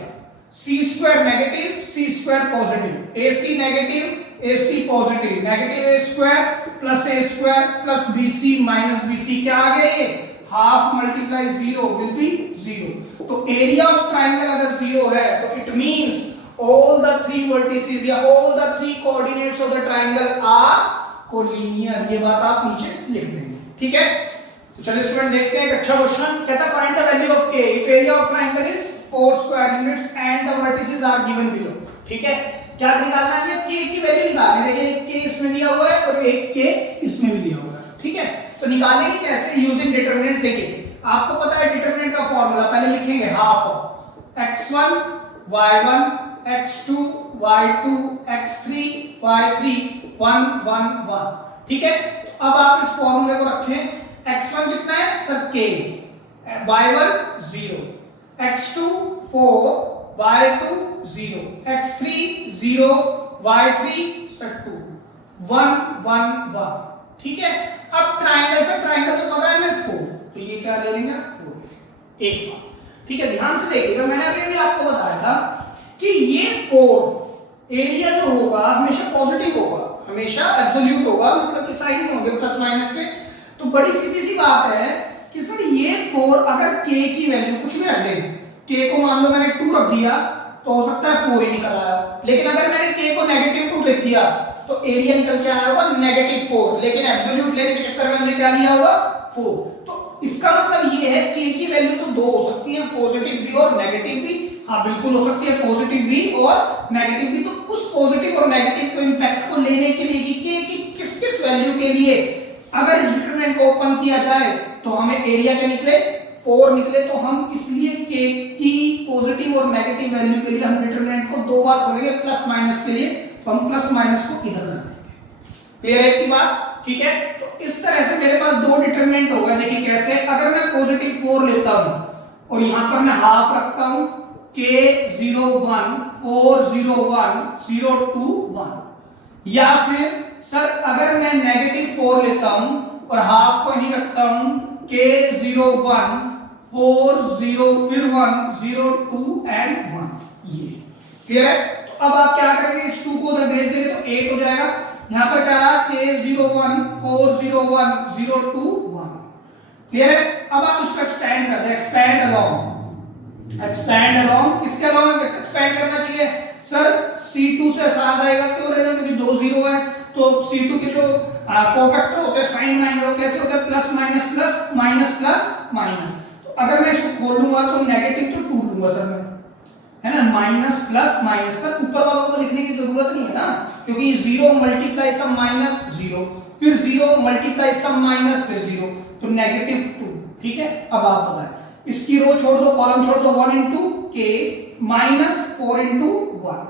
c square negative c square positive, ac negative ac positive, negative a square plus a square plus bc minus bc, क्या आ गया ये, हाफ मल्टीप्लाई 0 विल बी 0। तो एरिया ऑफ ट्राइंगल अगर 0 है तो it means all the three vertices या all the three coordinates of the triangle are collinear। ये बात आप नीचे लिख देंगे, ठीक है। तो चलिए स्टूडेंट देखते हैं एक अच्छा क्वेश्चन, कहता है find the value of k if area of triangle is 4 square units and the vertices are given below, ठीक है। क्या निकालना है, हमें k की वैल्यू निकालनी है। देखिए एक k इसमें दिया हुआ है और एक k इसमें भी दिया हुआ है, ठीक है। तो निकालेंगे कैसे, यूजिंग डिटरमिनेंट्स। देखिए आपको पता है डिटरमिनेंट का फॉर्मूला, पहले लिखेंगे half of x1 y1 x2 y2 x3 y3 1 1 1, ठीक है। अब आप इस फॉर्मूले को रखें, x1 कितना है sir k, y1 0, x2 4, y2 0, x3 0, y3 sir 2 1 1 1, ठीक है। अब ट्रायंगल से, ट्रायंगल तो पता है हमें 4, तो ये क्या ले लेंगे 4, एक बार, ठीक है। ध्यान से देखिएगा, मैंने अभी भी आपको बताया था कि ये 4 एरिया जो होगा हमेशा पॉजिटिव होगा, हमेशा एब्सोल्यूट होगा, मतलब कि साइन नहीं होंगे प्लस माइनस के। तो बड़ी सीधी सी बात है कि सर ये 4 अगर k की वैल्यू कुछ भी रख दें, k को मान लो मैंने 2 रख दिया तो हो सकता है 4 ही निकल आया, लेकिन अगर मैंने k को -2 लिख दिया तो एरिया निकल के आया होगा -4, लेकिन एब्सोल्यूट लेने के चक्कर में हमने क्या लिया होगा 4। तो इसका मतलब ये है k की वैल्यू तो 2 हो सकती है, पॉजिटिव भी और नेगेटिव भी। हाँ बिल्कुल हो सकती है पॉजिटिव भी और नेगेटिव भी। तो उस पॉजिटिव और नेगेटिव को इंपैक्ट को लेने के लिए कि k की किस किस वैल्यू के लिए अगर इस डिटरमिनेंट को ओपन किया जाए तो हमें एरिया क्या निकले 4 निकले। तो हम इसलिए k की पॉजिटिव और नेगेटिव वैल्यू के लिए हम डिटरमिनेंट को 2 बार खोलेंगे, प्लस माइनस के लिए, तो हम प्लस माइनस को इधर रख देंगे। क्लियर है की बात, ठीक है। तो इस तरह से मेरे पास 2 डिटरमिनेंट हो गए। देखिए कैसे, अगर मैं पॉजिटिव 4 लेता हूं और यहां पर मैं हाफ रखता हूं, k 0 1 4 0 1 0 2 1, या फिर सर अगर मैं -4 लेता हूं और हाफ को ही रखता हूं, k 0 1 4 0 फिर 1 0 2 एंड 1, ये क्लियर है। तो अब आप क्या करेंगे, इस 2 को उधर भेज देंगे तो 8 हो जाएगा। यहां पर क्या रहा, k 0 1 4 0 1 0 2 1, क्लियर है। अब आप इसको एक्सपेंड कर दें, एक्सपेंड अलोंग, एक्सपेंड अलोंग, किसके अलोंग एक्सपेंड करना चाहिए सर, C2 से आसान रहेगा। क्यों रहेगा, क्योंकि 2 0 है तो C2 के जो कोफैक्टर होते हैं साइन माइनस कैसे होते हैं, plus minus plus minus plus minus. तो अगर मैं इसको खोलूंगा तो नेगेटिव तो 2 लूंगा सर मैं, है ना, माइनस प्लस माइनस। सर ऊपर वालों को लिखने की जरूरत नहीं है ना, क्योंकि 0 मल्टीप्लाई सम माइनस 0, फिर 0 मल्टीप्लाई सम माइनस फिर 0, तो -2, ठीक है। अब आप बताएं, इसकी रो छोड़ दो, कॉलम छोड़ दो, 1 into k माइनस 4 into 1,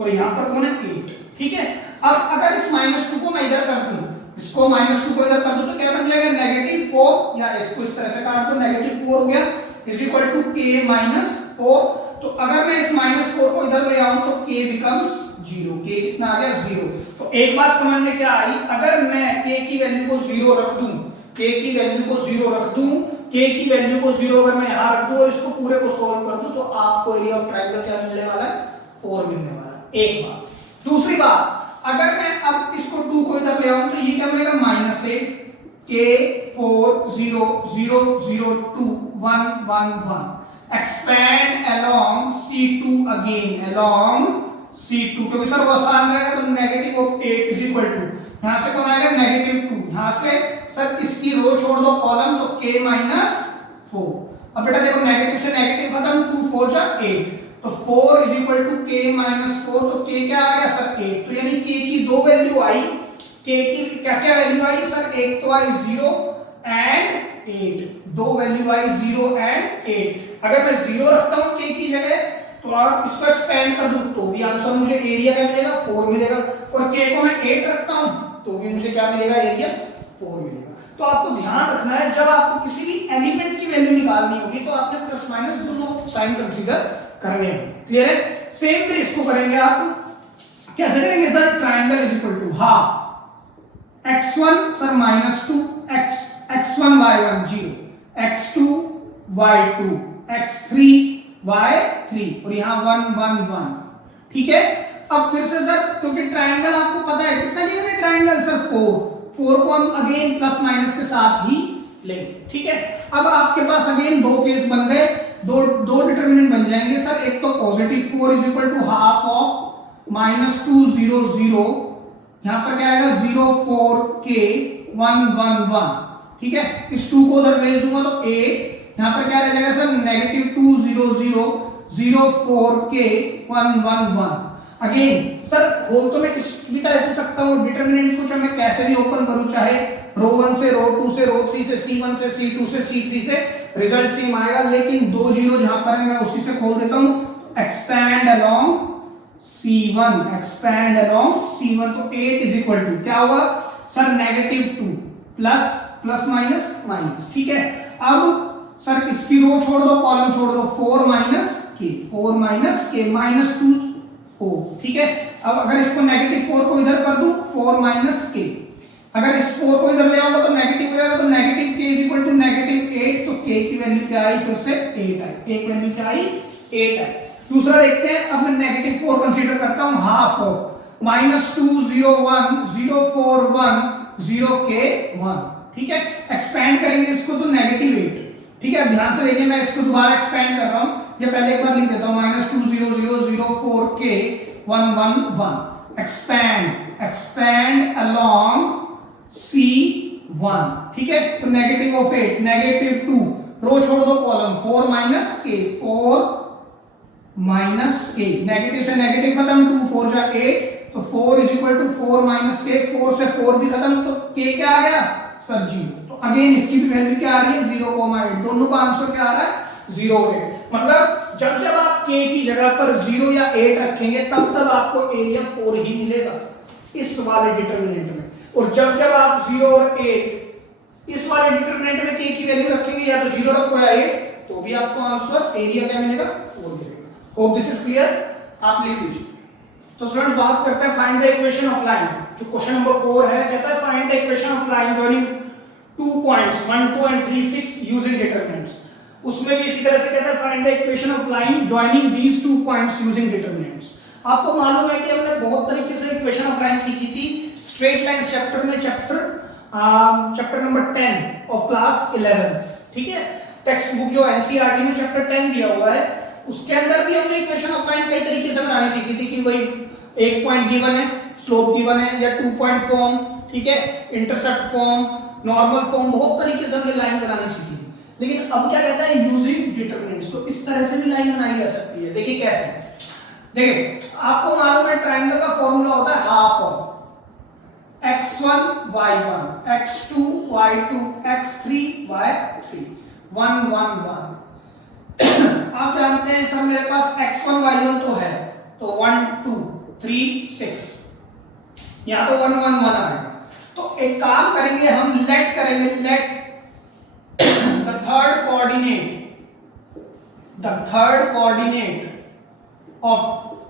और यहां पर कौन है 8, ठीक है। अब अगर इस -2 को मैं इधर कर दूं, इसको -2 को इधर कर दूं तो क्या बन जाएगा -4, या इसको इस तरह से काट दो, -4 हो गया is equal to k minus 4। तो अगर मैं इस -4 को इधर ले आऊं तो k बिकम्स 0। k कितना आ गया 0। तो एक बात समझ में क्या आई, अगर मैं k की वैल्यू को 0 रख दूं, k की वैल्यू को 0 रख दूं, k की वैल्यू को 0 अगर मैं यहां रख दूं और इसको पूरे को सॉल्व कर दूं तो आपको एरिया ऑफ ट्रायंगल क्या मिलने वाला है, 4 मिलने वाला है। एक बात। दूसरी बात, अगर मैं अब इसको 2 को इधर ले आऊं तो ये क्या मिलेगा -8 k 4 0 0 0 2 1 1 1। Expand along C2 again, along C2, क्योंकि सर वो आसान रहेगा तो negative of 8 is equal to, यहां से कौन आएगा -2, यहां से सर इसकी रो छोड़ दो कॉलम तो k माइनस 4। अब बेटा देखो नेगेटिव से नेगेटिव खत्म, 2 4 जा 8, तो 4 is equal to k minus 4। तो k क्या आ गया सर 8। तो यानी k की दो वैल्यू आई, k की क्या क्या वैल्यू आई सर, एक तो आई 0 एंड 8, दो वैल्यू आई 0 एंड 8। अगर मैं 0 रखता हूं k की जगह तो आप इसको एक्सपेंड कर दूं तो भी आंसर मुझे एरिया क्या मिलेगा, 4 मिलेगा, और k को मैं 8 रखता हूं तो भी मुझे क्या मिलेगा, एरिया 4 मिलेगा। तो आपको ध्यान रखना है जब आपको किसी भी एलिमेंट की वैल्यू निकालनी होगी तो आपने प्लस माइनस दोनों साइन कंसीडर करने होंगे। क्लियर है। सेम फिर इसको करेंगे आप, कैसे करेंगे sir, triangle is equal to half x1 sir -2 x1 y1 0 x2 y2 x3 y3 और यहां 1 1 1। ठीक है। अब फिर से सर, क्योंकि ट्रायंगल आपको पता है कितना लिया है ट्रायंगल सर 4 को हम अगेन प्लस माइनस के साथ ही लेंगे। ठीक है। अब आपके पास अगेन दो केस बन गए, दो डिटरमिनेंट बन जाएंगे सर। एक तो positive 4 is equal to half of -2 0 0, यहां पर क्या आएगा 0 4 k 1 1 1। ठीक है। इस 2 को उधर भेज दूंगा तो 8, यहां पर क्या रह जाएगा सर -2 0 0 0 4 k 1 1 1। अगेन सर खोल तो मैं किस भी तरह से सकता हूं डिटरमिनेंट को, चाहे मैं कैसे भी ओपन करूं, चाहे रो 1 से रो 2 से रो 3 से C1 से C2 से C3 से, रिजल्ट सेम आएगा, लेकिन दो जीरो जहां पर है मैं उसी से खोल देता हूं। Expand along C1, expand along C1, तो 8 इज इक्वल टू क्या होगा sir -2 plus plus minus minus. ठीक है। अब सर इसकी रो छोड़ दो कॉलम छोड़ दो, 4 माइनस k -2 4। ठीक है। अब अगर इसको -4 को इधर कर दूं 4 माइनस k, अगर इस 4 को इधर ले आऊंगा तो नेगेटिव हो जाएगा, तो -k इज इक्वल टू -8, तो k की वैल्यू क्या आई, फिर से 8 आई, एक वैल्यू क्या आई 8 आई। दूसरा देखते हैं, अब मैं -4 कंसीडर करता हूं, हाफ ऑफ -2 0 1 0 4 1 0 k 1। ठीक है। एक्सपेंड करेंगे इसको तो -8। ठीक है। ध्यान से देखिए, मैं इसको दोबारा एक्सपेंड कर रहा हूं, ये पहले एक बार लिख देता हूं, -2 0 0 0 4 k 1 1 1। Expand along C1। ठीक है। तो -8 -2, रो छोड़ दो column, 4 minus k 4 minus k, negative से नेगेटिव खत्म, 2 4 जा 8, तो 4 is equal to 4 minus k, 4 से 4 भी खत्म, तो k क्या आ गया सर 0। तो अगेन इसकी भी वैल्यू क्या आ रही है 0,8, दोनों का आंसर क्या आ रहा है 0,8। मतलब जब जब आप k की जगह पर 0 या 8 रखेंगे तब तब आपको एरिया 4 ही मिलेगा इस वाले डिटरमिनेंट में, और जब जब आप 0 और 8 इस वाले डिटरमिनेंट में k की वैल्यू रखेंगे, या तो 0 रखो या 8, तो भी आपको आंसर एरिया क्या मिलेगा 4 मिलेगा। होप दिस इज क्लियर, आप लिख लीजिए। तो स्टूडेंट्स बात करते हैं find the equation of line. जो क्वेश्चन नंबर 4 है, कहता है find the equation of line joining 2 points 1 2 and 3 6 using determinants. उसमें भी इसी तरह से कहता है find the equation of line joining these 2 points using determinants. आपको मालूम है कि हमने बहुत तरीके से इक्वेशन ऑफ लाइन सीखी थी स्ट्रेट लाइंस चैप्टर में, चैप्टर नंबर 10 ऑफ क्लास 11। ठीक है। टेक्स्ट बुक जो एनसीईआरटी में चैप्टर 10 दिया हुआ है उसके अंदर भी हमने इक्वेशन ऑफ लाइन कई तरीके से बनानी सीखी थी, कि भाई एक पॉइंट गिवन है, स्लोप गिवन है, या 2 पॉइंट फॉर्म, ठीक है, इंटरसेप्ट फॉर्म, नॉर्मल फॉर्म, बहुत तरीके से हमने लाइन बनानी सीखी थी। लेकिन अब क्या कहता है यूजिंग डिटरमिनेंट्स, तो इस तरह से भी लाइन बनाई जा सकती है। देखिए कैसे, देखिए आपको मालूम है ट्रायंगल का फॉर्मूला होता है half of x1 y1 x2 y2 x3 y3 1 1 1। आप जानते हैं सर मेरे पास x1 y1 तो है, तो 1 2 3 6, यहां तो 1 1 1 आएगा। तो एक काम करेंगे हम, late the third coordinate of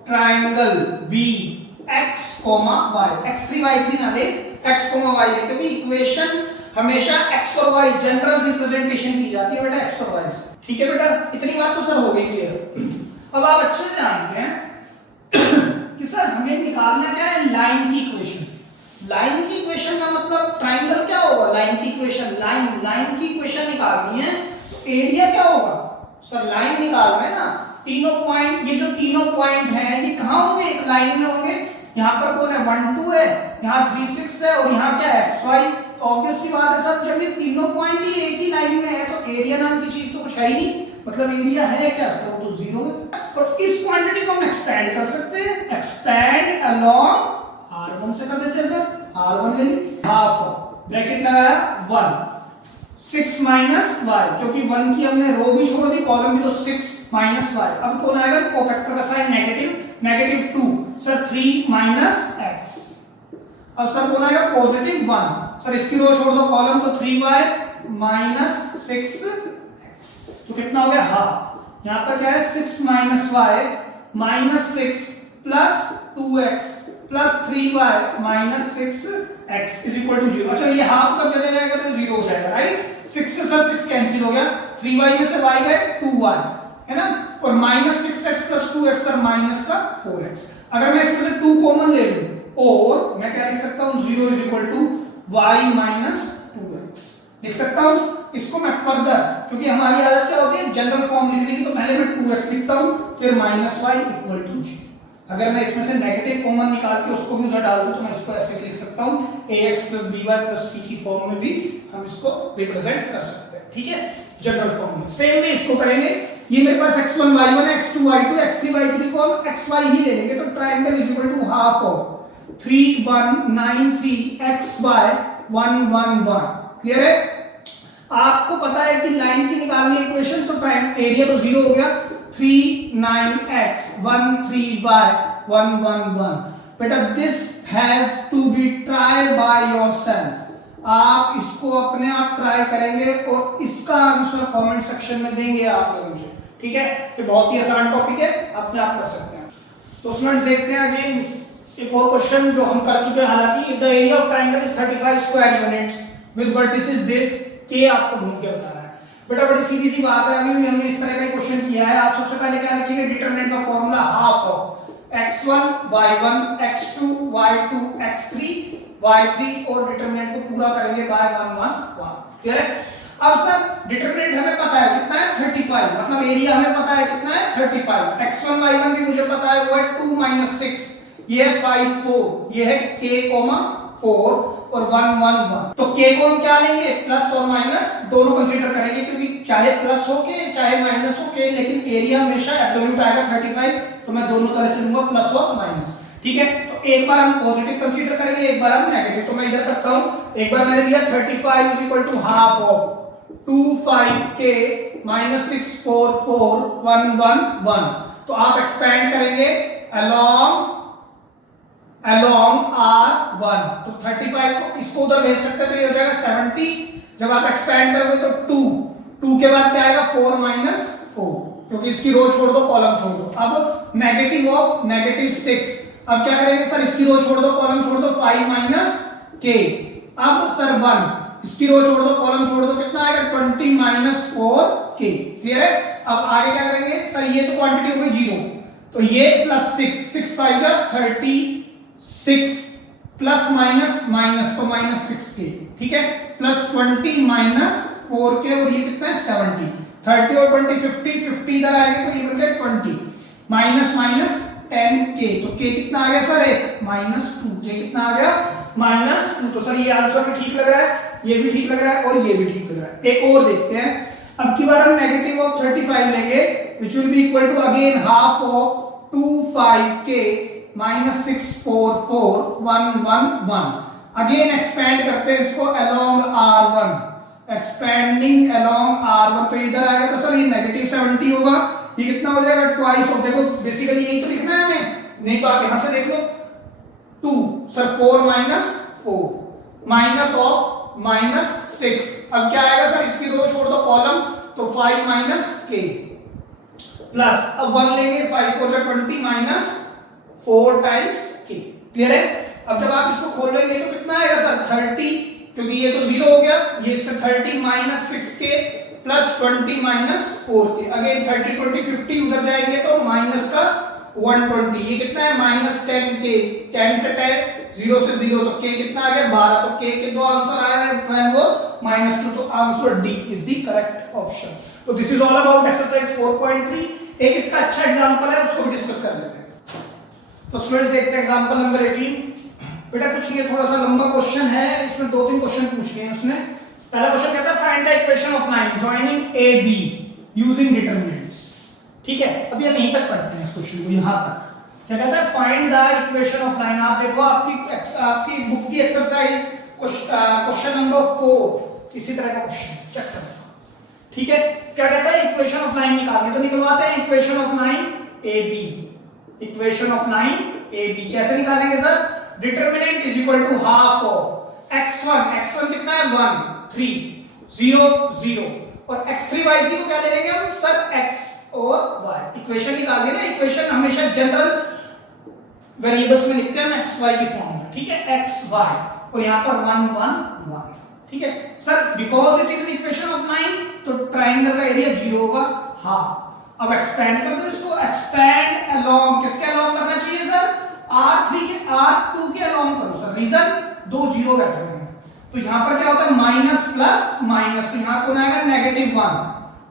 triangle BX, y, x3 y3 ना दे, x, y ले, क्योंकि इक्वेशन हमेशा x और y जनरल रिप्रेजेंटेशन की जाती है बेटा x और y से। ठीक है बेटा, इतनी बात तो सर हो गई क्लियर। अब आप अच्छे से जानते हैं कि सर हमें निकालना क्या है, लाइन की इक्वेशन। लाइन की इक्वेशन का मतलब ट्राइंगल क्या होगा, लाइन की इक्वेशन, लाइन की इक्वेशन निकालनी है तो एरिया क्या होगा सर, लाइन निकाल रहे हैं ना, तीनों पॉइंट, ये जो तीनों पॉइंट हैं ये कहां होंगे, एक लाइन में होंगे। यहां पर कौन है, 1 2 है, यहां 3 6 है और यहां क्या है, x y। तो ऑब्वियस सी बात है सर, जब ये तीनों पॉइंट ही एक ही लाइन में है तो एरिया नाम की चीज तो कुछ है ही नहीं, मतलब एरिया है क्या सर, वो तो जीरो है। और इस क्वांटिटी को हम एक्सपेंड कर सकते हैं, एक्सपेंड अलोंग r1 से कर देते हैं सर, r1 ले ली, हाफ ब्रैकेट लगाया 1 6 माइनस y, क्योंकि 1 की हमने रो भी छोड़ दी, कॉलम भी, तो 6 माइनस y। अब कौन आएगा, कोफैक्टर का sign negative, negative 2 sir, 3 minus x। अब सर कौन आएगा, पॉजिटिव 1 सर, इसकी रो छोड़ दो, कॉलम, तो 3y माइनस 6x। तो कितना हो गया, हाफ। यहां पर क्या है, 6 minus y minus 6 plus 2x plus 3y minus 6x is equal to 0। अच्छा, ये हाफ कब चले जाएगा तो 0 हो जाएगा, राइट। 6 से सर 6 कैंसिल हो गया, 3y में से y गए 2y, है ना, और minus 6x plus 2x sir minus का 4x। अगर मैं इसमें से 2 कॉमन ले लूं और मैं क्या लिख सकता हूं, 0 is equal to y minus 2x लिख सकता हूं। इसको मैं फर्दर, क्योंकि हमारी आदत क्या होती है जनरल फॉर्म लिखने की, तो पहले मैं 2x लिखता हूं, फिर माइनस y इक्वल टू 0। अगर मैं इसमें से नेगेटिव कॉमन निकाल के उसको भी उधर डाल दूं तो मैं इसको ऐसे लिख सकता हूं, ax plus by plus c की फॉर्म में भी हम इसको रिप्रेजेंट कर सकते हैं। ठीक है, जनरल फॉर्म में सेम वे इसको करेंगे। ये मेरे पास x1 y1 है, x2 y2, x3 y3 को हम xy ही ले लेंगे, तो triangle is equal to half of 3 1 9 3 xy 1 1 1। Clear है। आपको पता है कि लाइन की निकालनी है इक्वेशन, तो एरिया तो 0 हो गया, 3 9x 1 3y 1 1 1। बेटा this has to be try by yourself. आप इसको अपने आप ट्राई करेंगे और इसका आंसर कमेंट सेक्शन में देंगे आप लोग मुझे। ठीक है, ये बहुत ही आसान टॉपिक है, अपने आप कर सकते हैं। तो स्टूडेंट्स देखते हैं अगेन एक और क्वेश्चन जो हम कर चुके हैं। हालांकि the area of triangle is 35 square units with vertices this, के आपको ढूंढ के बताना है। बेटा बड़ी सीधी सी बात है, अभी भी हमने इस तरह का क्वेश्चन किया है। आप सबसे पहले क्या लिखेंगे, डिटरमिनेंट का formula half of x1 y1 x2 y2 x3 y3 और डिटरमिनेंट को पूरा करेंगे बाय 1 1 1। क्लियर है। अब सर डिटरमिनेंट हमें पता है कितना है, 35, मतलब एरिया हमें पता है कितना है, 35। x1 y1 भी मुझे पता है, वो है 2 6, ये है 5 4, ये है k 4 और 1 1 1। तो k को हम क्या लेंगे, प्लस और माइनस दोनों कंसीडर करेंगे, क्योंकि चाहे प्लस हो के चाहे माइनस हो के, लेकिन एरिया हमेशा एब्सोल्यूट आएगा 35, तो मैं दोनों तरह से लूंगा, प्लस और माइनस। ठीक है, तो एक बार हम पॉजिटिव कंसीडर करेंगे, एक बार हम नेगेटिव। तो मैं इधर करता हूं, एक बार मैंने लिया 35 is equal to half of 2 5k minus 6 4 4 1 1 1। तो आप एक्सपेंड करेंगे अलोंग r1, तो 35 को इसको उधर भेज सकते हैं, तो ये हो जाएगा 70। जब आप एक्सपेंड करोगे तो 2 के बाद क्या आएगा, 4 माइनस 4, क्योंकि इसकी रो छोड़ दो कॉलम छोड़ दो। अब नेगेटिव ऑफ नेगेटिव 6, अब क्या करेंगे सर, इसकी रो छोड़ दो कॉलम छोड़ दो, 5 माइनस k। अब सर 1, इसकी रो छोड़ दो कॉलम छोड़ दो, कितना आएगा, 20 माइनस 4k। क्लियर है। अब आगे क्या करेंगे सर, ये तो क्वांटिटी हो गई 0, तो ये प्लस 6 5 जा 36 प्लस माइनस माइनस, तो माइनस 6k। ठीक है, प्लस 20 माइनस 4k और ये कितना है 70। 30 और 20 50, 50 इधर आएंगे तो ये बन गया 20 माइनस माइनस 10k। तो k कितना आ गया सर, 1 माइनस 2, k कितना आ गया, माइनस 2। तो सर ये आंसर भी ठीक लग रहा है, ये भी ठीक लग रहा है और ये भी ठीक लग रहा है। एक और देखते हैं। अब की बार हम नेगेटिव ऑफ 35 लेंगे, which will be equal to again half of 2 5k minus 6 4 4 1 1 1। Again expand करते हैं इसको along r1, expanding along r1, तो इधर आएगा तो सर ये नेगेटिव 70 होगा, ये कितना हो जाएगा, ट्वाइस ऑफ, देखो बेसिकली यही तो लिखना है हमें, नहीं तो आप यहां से देख लो 2 sir 4 minus 4 minus of minus 6। अब क्या आएगा सर, इसकी रो छोड़ दो कॉलम, तो 5 माइनस k प्लस, अब 1 लेंगे, 5 4 20 माइनस 4 टाइम्स k। क्लियर है? अब जब आप इसको खोलेंगे तो कितना आएगा सर, 30, क्योंकि ये तो 0 हो गया, ये इससे 30 minus 6k plus 20 minus 4k। Again 30 20 50 उधर जाएंगे तो माइनस का 120, ये कितना है माइनस 10k, 10 से 10 0 से 0 तो k कितना आ गया 12, तो k के दो आंसर आया है, वो -2, तो answer D is the correct option. तो this is all about exercise 4.3। एक इसका अच्छा एग्जांपल है, उसको भी डिस्कस कर लेते हैं। तो स्टूडेंट्स देखते हैं एग्जांपल नंबर 18। बेटा कुछ नहीं है, थोड़ा सा लंबा क्वेश्चन है, इसमें 2-3 क्वेश्चन पूछे हैं उसने। पहला क्वेश्चन कहता है find the equation of line joining A be using determinants. ठीक है, अभी हम यहीं तक पढ़ते हैं इस क्वेश्चन को, यहां तक। क्या कहता है, find the equation of line. आप देखो आपकी बुक की एक्सरसाइज क्वेश्चन नंबर 4 इसी तरह का क्वेश्चन चेक करो। ठीक है, क्या कहता है इक्वेशन ऑफ लाइन निकालनी, तो निकलवाते हैं equation of line A B. Equation of line A B कैसे निकालेंगे sir, determinant is equal to half of x1 कितना है 1 3 0 0 और x3 y3 को क्या ले लेंगे हम सर, x और y। इक्वेशन निकाल देना, इक्वेशन हमेशा जनरल वेरिएबल्स में लिखते हैं x y की फॉर्म में। ठीक है, x y और यहां पर 1 1 1। ठीक है sir, because it is an equation of line, तो ट्रायंगल का एरिया 0 होगा हाफ। अब एक्सपेंड कर दो इसको, एक्सपेंड अलोंग, किसके अलोंग करना चाहिए सर, R3 के R2 के अलोंग करो सर। रीजन, दो जीरो बैठे हुए हैं, तो यहां पर क्या होता है माइनस प्लस माइनस, तो यहां कौन आएगा -1।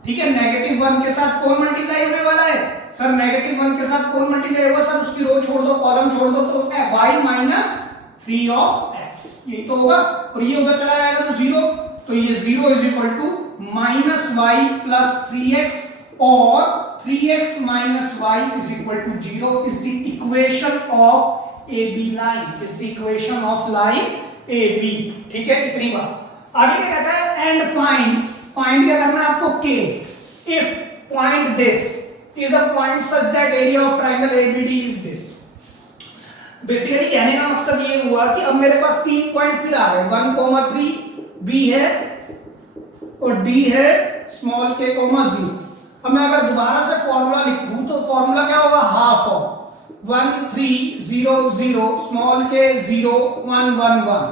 ठीक है, -1 के साथ कौन मल्टीप्लाई होने वाला है सर, -1 के साथ कौन मल्टीप्लाई होगा सर, उसकी रो छोड़ दो कॉलम छोड़ दो, तो y माइनस 3 ऑफ x, ये तो होगा, और ये उधर चला जाएगा तो 0, तो ये 0 is equal to -y plus 3x और 3x minus y is equal to 0 is the equation of AB line, is the equation of line AB। ठीक है, इतनी बात। आगे क्या कहता है, and find क्या करना है आपको, k if point this is a point such that area of triangle ABD is this। Basically कहने का मकसद ये हुआ कि अब मेरे पास 3 पॉइंट फिर आ रहे हैं, 1 3 B है और D है स्मॉल k 0। अब मैं अगर दोबारा से फॉर्मूला लिखूं तो फॉर्मूला क्या होगा, हाफ ऑफ 1 3 0 0 स्मॉल के 0 1 1 1।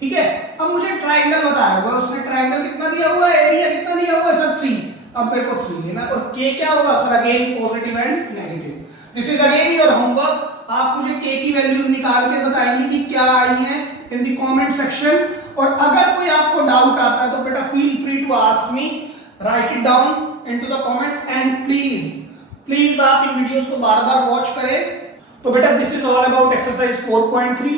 ठीक है, अब मुझे ट्रायंगल बताया होगा, उसने ट्रायंगल कितना दिया हुआ है, एरिया कितना दिया हुआ है सर 3। अब मेरे को 3 लेना, और k क्या होगा sir, again positive and negative. This is again your homework. आप मुझे k की वैल्यूज निकाल के बताएंगे कि क्या आई हैं इन द कमेंट सेक्शन, और अगर कोई आपको डाउट आता है तो बेटा feel free to ask me, write it down into the comment and please आप इन वीडियोस को बार-बार वॉच करें। तो बेटा this is all about exercise 4.3।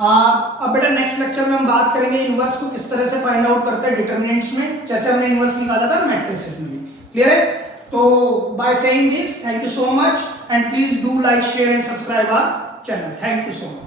अब बेटा नेक्स्ट लेक्चर में हम बात करेंगे इनवर्स को किस तरह से फाइंड आउट करते हैं डिटरमिनेंट्स में, जैसे हमने इनवर्स निकाला था मैट्रिसेस में। क्लियर है? तो by saying this, thank you so much and please do like share and subscribe our channel. Thank you so much.